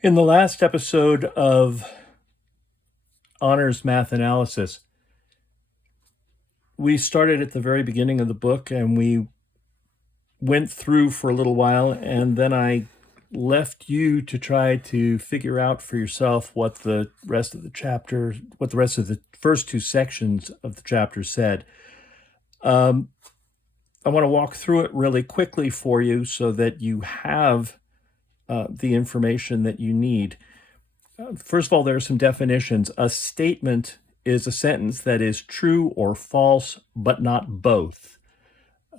In the last episode of Honors Math Analysis, we started at the very beginning of the book and we went through for a little while, and then I left you to try to figure out for yourself what the rest of the first two sections of the chapter said. I want to walk through it really quickly for you so that you have the information that you need. First of all, there are some definitions. A statement is a sentence that is true or false, but not both.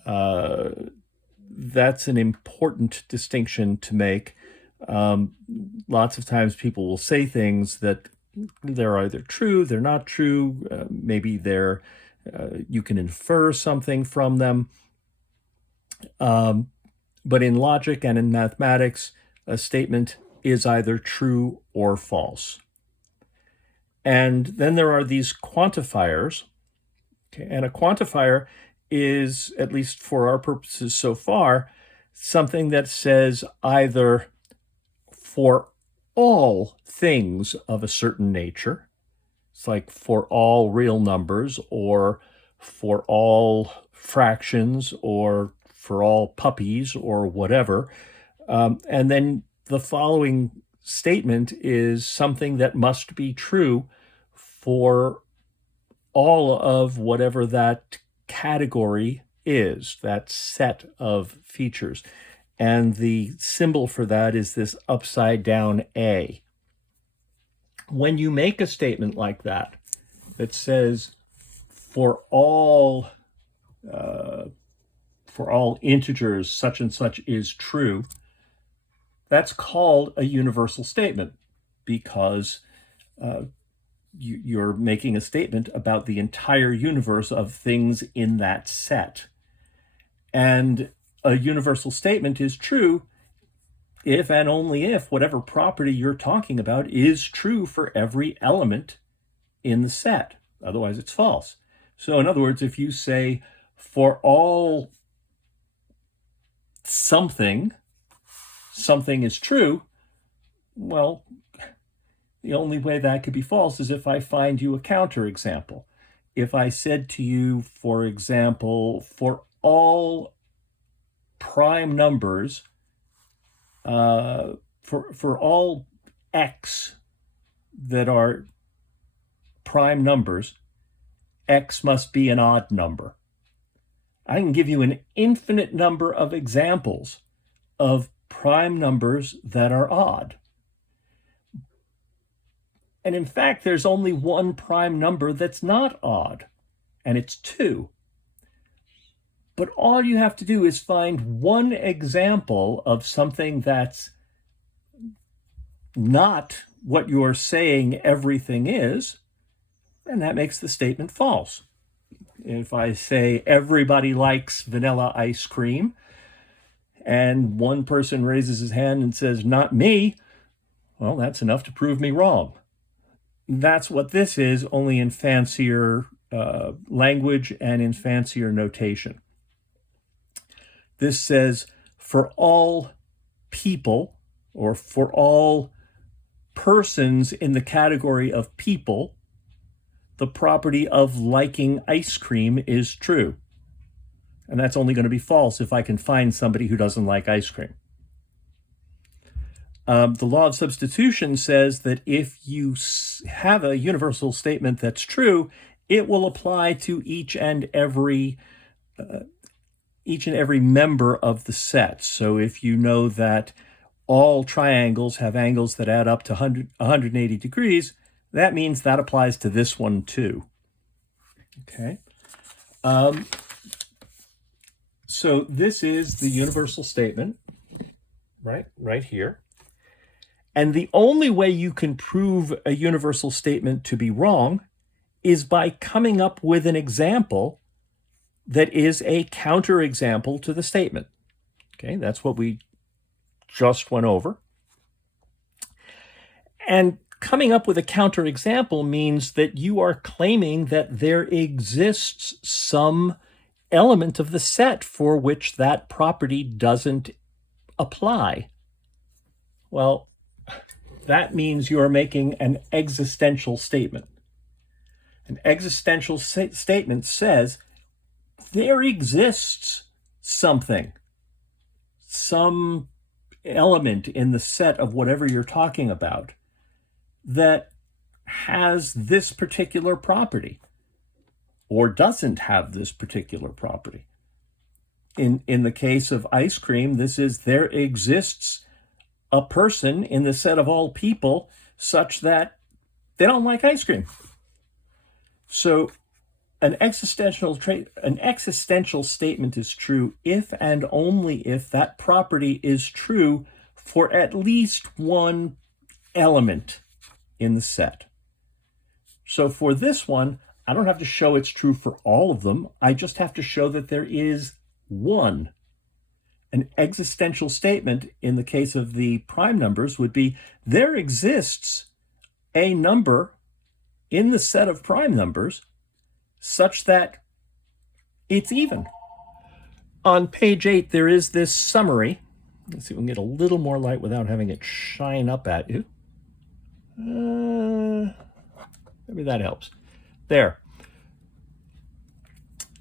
That's an important distinction to make. Lots of times people will say things that they're either true, they're not true, maybe you can infer something from them. But in logic and in mathematics, a statement is either true or false. And then there are these quantifiers. Okay, and a quantifier is, at least for our purposes so far, something that says either for all things of a certain nature, it's like for all real numbers, or for all fractions, or for all puppies, or whatever. And then the following statement is something that must be true for all of whatever that category is, that set of features. And the symbol for that is this upside down A. When you make a statement like that says for all integers such and such is true, that's called a universal statement, because you're making a statement about the entire universe of things in that set. And a universal statement is true if and only if whatever property you're talking about is true for every element in the set. Otherwise, it's false. So in other words, if you say for all something is true, well, the only way that could be false is if I find you a counterexample. If I said to you, for example, for all prime numbers, for all x that are prime numbers, x must be an odd number. I can give you an infinite number of examples of prime numbers that are odd. And in fact, there's only one prime number that's not odd, and it's 2. But all you have to do is find one example of something that's not what you're saying everything is, and that makes the statement false. If I say everybody likes vanilla ice cream, and one person raises his hand and says, not me, well, that's enough to prove me wrong. That's what this is, only in fancier language and in fancier notation. This says for all people, or for all persons in the category of people, the property of liking ice cream is true. And that's only going to be false if I can find somebody who doesn't like ice cream. The law of substitution says that if you have a universal statement that's true, it will apply to each and every member of the set. So if you know that all triangles have angles that add up to 180 degrees, that means that applies to this one too. Okay. So this is the universal statement, right here. And the only way you can prove a universal statement to be wrong is by coming up with an example that is a counterexample to the statement. Okay, that's what we just went over. And coming up with a counterexample means that you are claiming that there exists some element of the set for which that property doesn't apply. Well, that means you are making an existential statement. An existential statement says there exists something, some element in the set of whatever you're talking about that has this particular property or doesn't have this particular property. In the case of ice cream, this is there exists a person in the set of all people such that they don't like ice cream. So an existential statement is true if and only if that property is true for at least one element in the set. So for this one, I don't have to show it's true for all of them. I just have to show that there is one. An existential statement in the case of the prime numbers would be there exists a number in the set of prime numbers such that it's even. On page 8, there is this summary. Let's see if we can get a little more light without having it shine up at you. Maybe that helps. There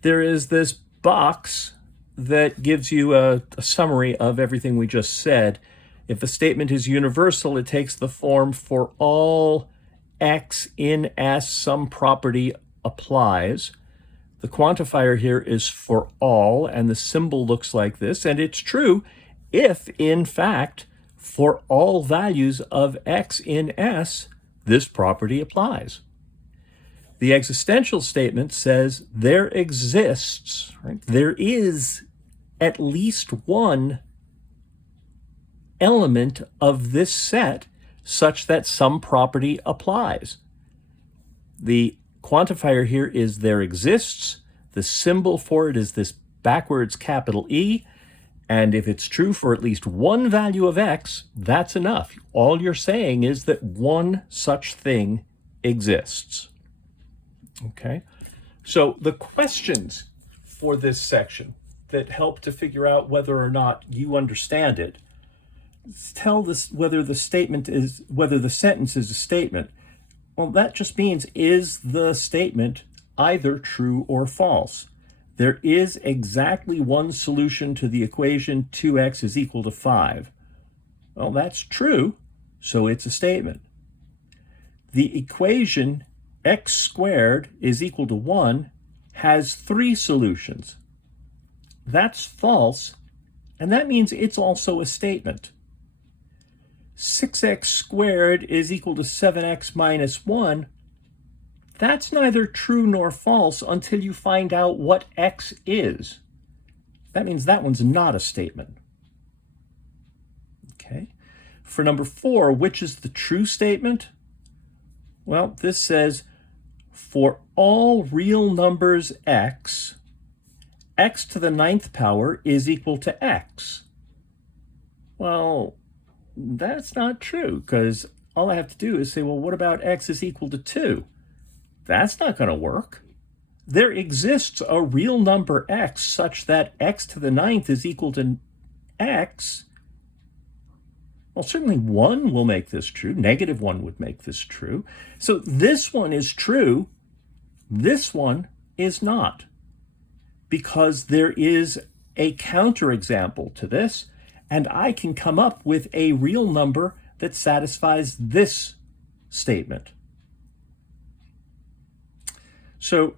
is this box that gives you a summary of everything we just said. If a statement is universal, it takes the form for all x in S, some property applies. The quantifier here is for all, and the symbol looks like this, and it's true if, in fact, for all values of x in S, this property applies. The existential statement says there exists, right? There is at least one element of this set such that some property applies. The quantifier here is there exists. The symbol for it is this backwards capital E. And if it's true for at least one value of x, that's enough. All you're saying is that one such thing exists. Okay? So the questions for this section that help to figure out whether or not you understand it tell this whether the sentence is a statement. Well, that just means, is the statement either true or false? There is exactly one solution to the equation 2x is equal to 5. Well, that's true, so it's a statement. The equation x squared is equal to 1 has 3 solutions. That's false, and that means it's also a statement. 6x squared is equal to 7x minus 1. That's neither true nor false until you find out what x is. That means that one's not a statement. Okay. For number 4, which is the true statement? Well, this says, for all real numbers x, x to the 9th power is equal to x. Well, that's not true, because all I have to do is say, well, what about x is equal to 2? That's not going to work. There exists a real number x such that x to the 9th is equal to x. Well, certainly 1 will make this true. Negative 1 would make this true. So this one is true. This one is not, because there is a counterexample to this, and I can come up with a real number that satisfies this statement. So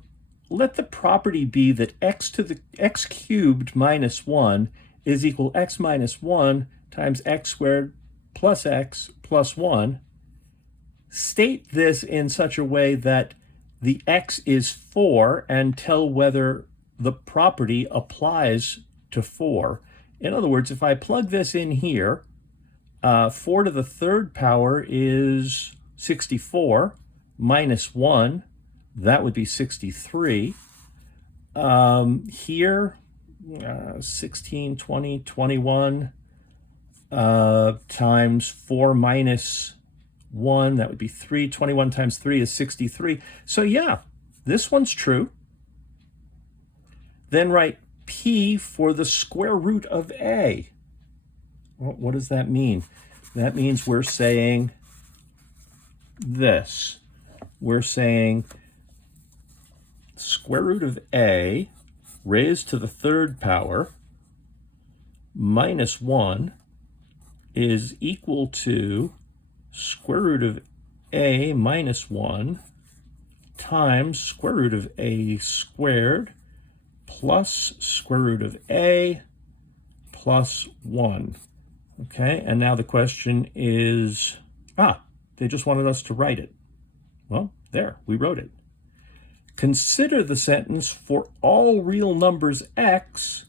let the property be that x cubed minus 1 is equal to x minus 1 times x squared plus x plus 1. State this in such a way that the x is 4 and tell whether the property applies to 4. In other words, if I plug this in here, 4 to the 3rd power is 64 minus 1. That would be 63. Here, 16, 20, 21 times 4 minus 1, that would be 3. 21 times 3 is 63. So yeah, this one's true. Then write p for the square root of a. What does that mean? That means we're saying this. We're saying square root of a raised to the third power minus 1 is equal to square root of a minus 1 times square root of a squared plus square root of a plus 1. Okay, and now the question is, they just wanted us to write it. Well, there, we wrote it. Consider the sentence for all real numbers x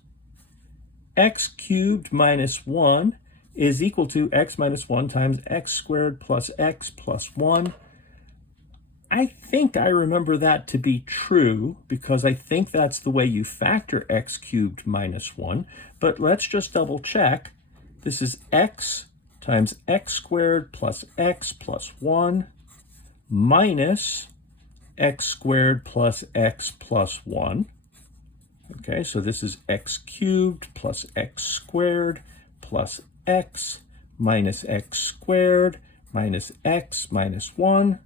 cubed minus 1 is equal to x minus 1 times x squared plus x plus 1. I think I remember that to be true because I think that's the way you factor x cubed minus 1. But let's just double check. This is x times x squared plus x plus 1 minus x squared plus x plus 1. Okay, so this is x cubed plus x squared plus x minus x squared minus x minus 1.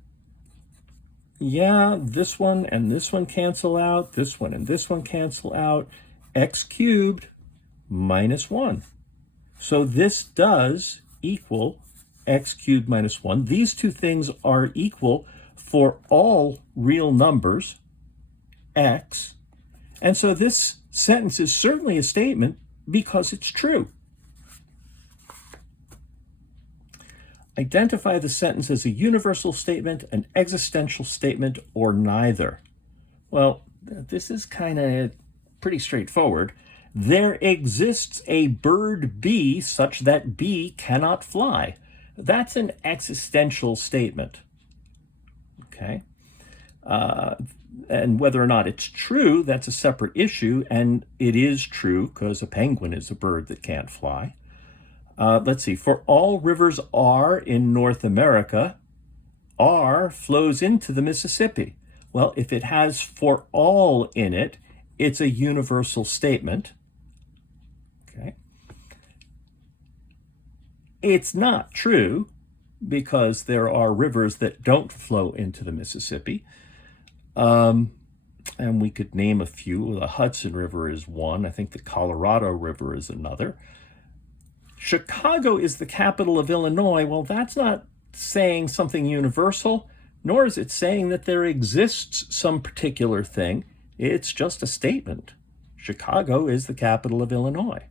Yeah, this one and this one cancel out. This one and this one cancel out. X cubed minus 1. So this does equal x cubed minus 1. These two things are equal for all real numbers, x. And so this sentence is certainly a statement because it's true. Identify the sentence as a universal statement, an existential statement, or neither. Well, this is kind of pretty straightforward. There exists a bird B such that B cannot fly. That's an existential statement. Okay? And whether or not it's true, that's a separate issue, and it is true because a penguin is a bird that can't fly. Let's see, for all rivers R in North America, R flows into the Mississippi. Well, if it has for all in it, it's a universal statement. Okay. It's not true because there are rivers that don't flow into the Mississippi. And we could name a few. The Hudson River is one. I think the Colorado River is another. Chicago is the capital of Illinois. Well, that's not saying something universal, nor is it saying that there exists some particular thing. It's just a statement. Chicago is the capital of Illinois.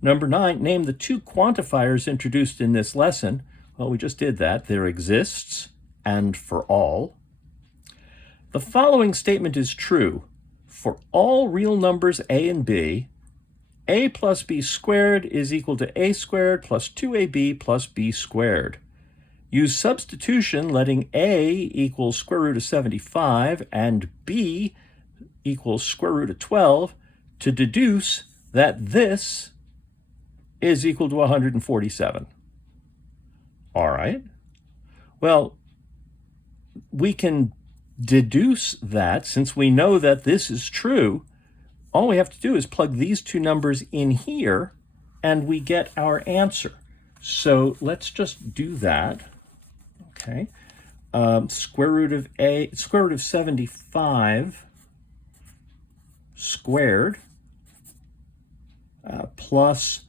Number 9, name the two quantifiers introduced in this lesson. Well, we just did that. There exists and for all. The following statement is true. For all real numbers a and b, a plus b squared is equal to a squared plus 2ab plus b squared. Use substitution, letting a equals square root of 75 and b equals square root of 12 to deduce that this is equal to 147. All right. Well, we can deduce that since we know that this is true. All we have to do is plug these two numbers in here and we get our answer. So let's just do that. Okay. Square root of 75 squared plus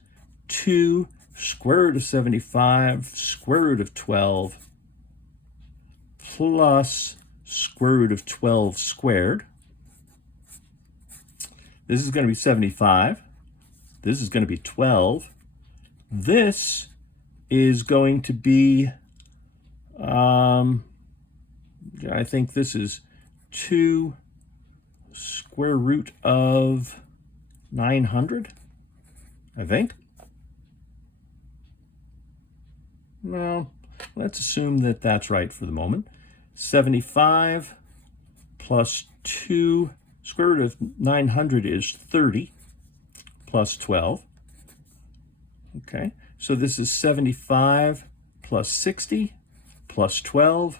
2 square root of 75 square root of 12 plus square root of 12 squared. This is going to be 75. This is going to be 12. This is going to be, I think this is 2 square root of 900, I think. Well, let's assume that that's right for the moment. 75 plus 2 square root of 900 is 30 plus 12. Okay, so this is 75 plus 60 plus 12.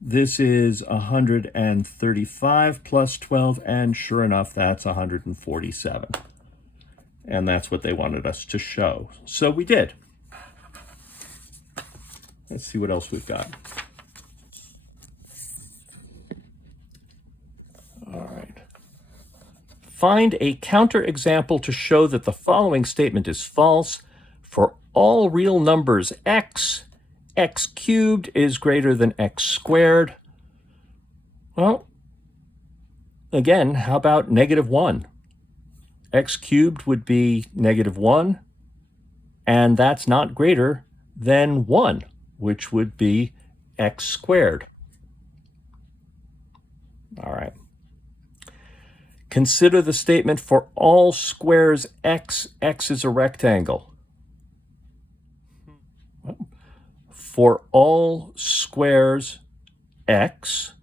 This is 135 plus 12, and sure enough, that's 147. And that's what they wanted us to show. So we did. Let's see what else we've got. All right. Find a counterexample to show that the following statement is false. For all real numbers x, x cubed is greater than x squared. Well, again, how about -1? X cubed would be -1, and that's not greater than 1, which would be x squared. All right. Consider the statement for all squares x, x is a rectangle. For all squares x,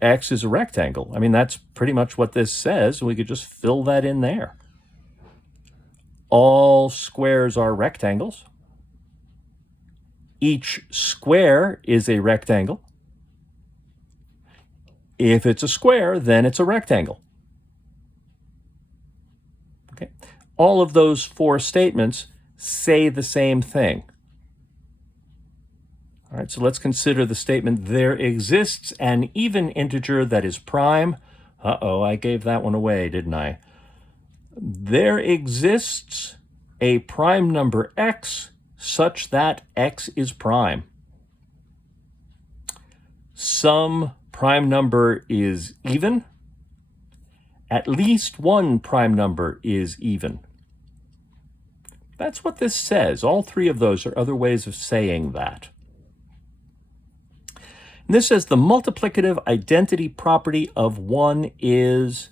x is a rectangle. I mean, that's pretty much what this says. We could just fill that in there. All squares are rectangles. Each square is a rectangle. If it's a square, then it's a rectangle. Okay. All of those 4 statements say the same thing. All right, so let's consider the statement, there exists an even integer that is prime. Uh-oh, I gave that one away, didn't I? There exists a prime number x such that x is prime. Some prime number is even. At least one prime number is even. That's what this says. All 3 of those are other ways of saying that. And this says the multiplicative identity property of 1 is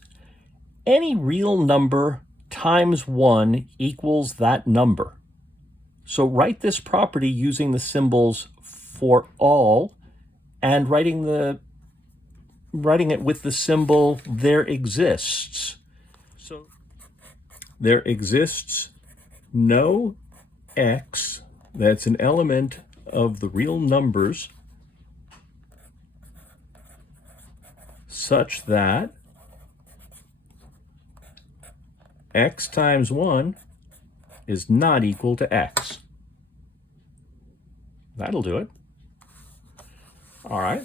any real number times 1 equals that number. So write this property using the symbols for all and writing it with the symbol there exists. So there exists no x that's an element of the real numbers such that x times 1 is not equal to x. That'll do it. All right.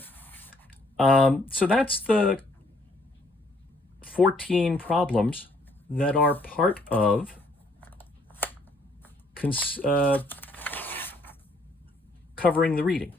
So that's the 14 problems that are part of covering the reading.